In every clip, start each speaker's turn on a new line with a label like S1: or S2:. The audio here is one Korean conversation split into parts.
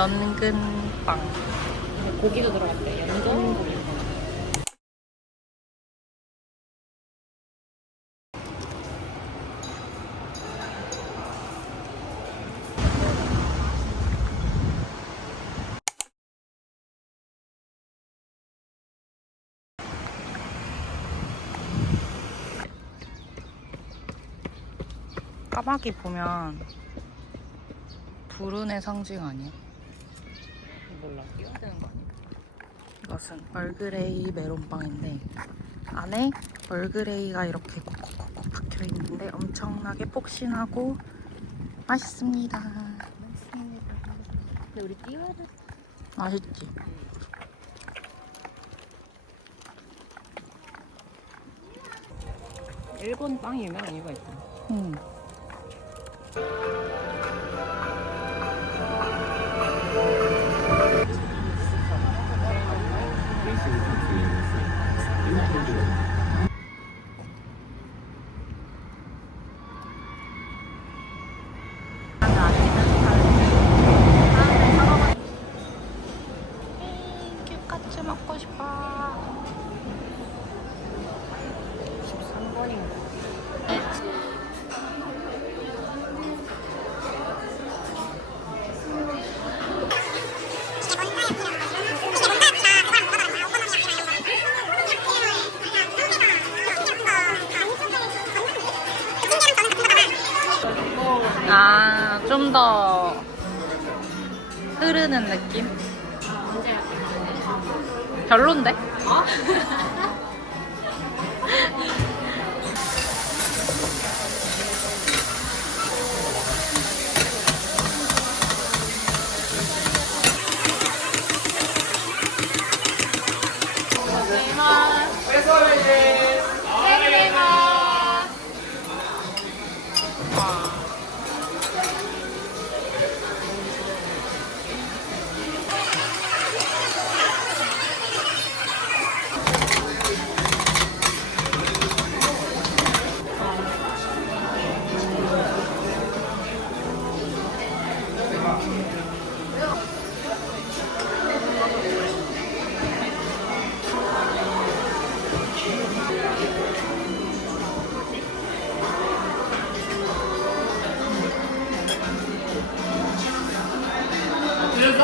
S1: 연근빵.
S2: 고기도 들어갔대. 연근 고기.
S1: 까마귀 보면 불운의 상징 아니야?
S2: 몰라.
S1: 되는 거 아니야? 이것은 얼그레이 메론빵인데 안에 얼그레이가 이렇게 콕콕콕콕 박혀 있는데 엄청나게 폭신하고 맛있습니다.
S2: 맞습니다. 근데 우리 띄워야 돼.
S1: 맛있지?
S2: 일본 빵이 유명한 이유가 있어.
S1: 응.
S2: laughter.
S1: 아, 좀 더 흐르는 느낌? 별론데? 어,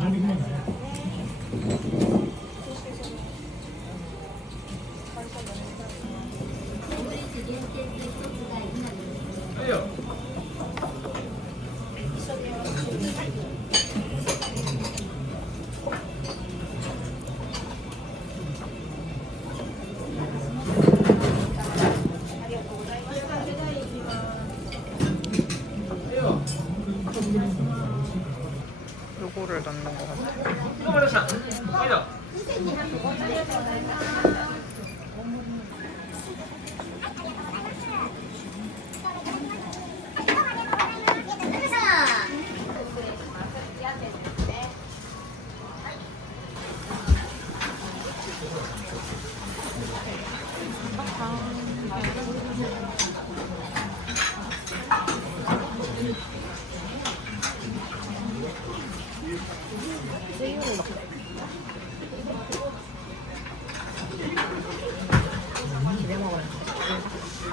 S1: Galing mo. 를 넣는 것 같아요.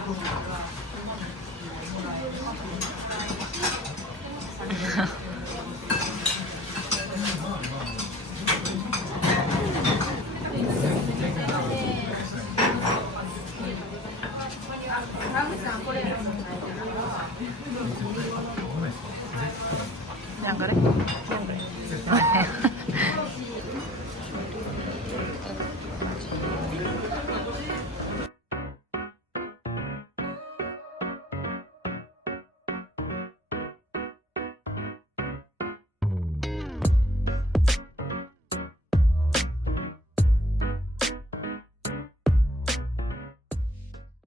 S1: 哈哈。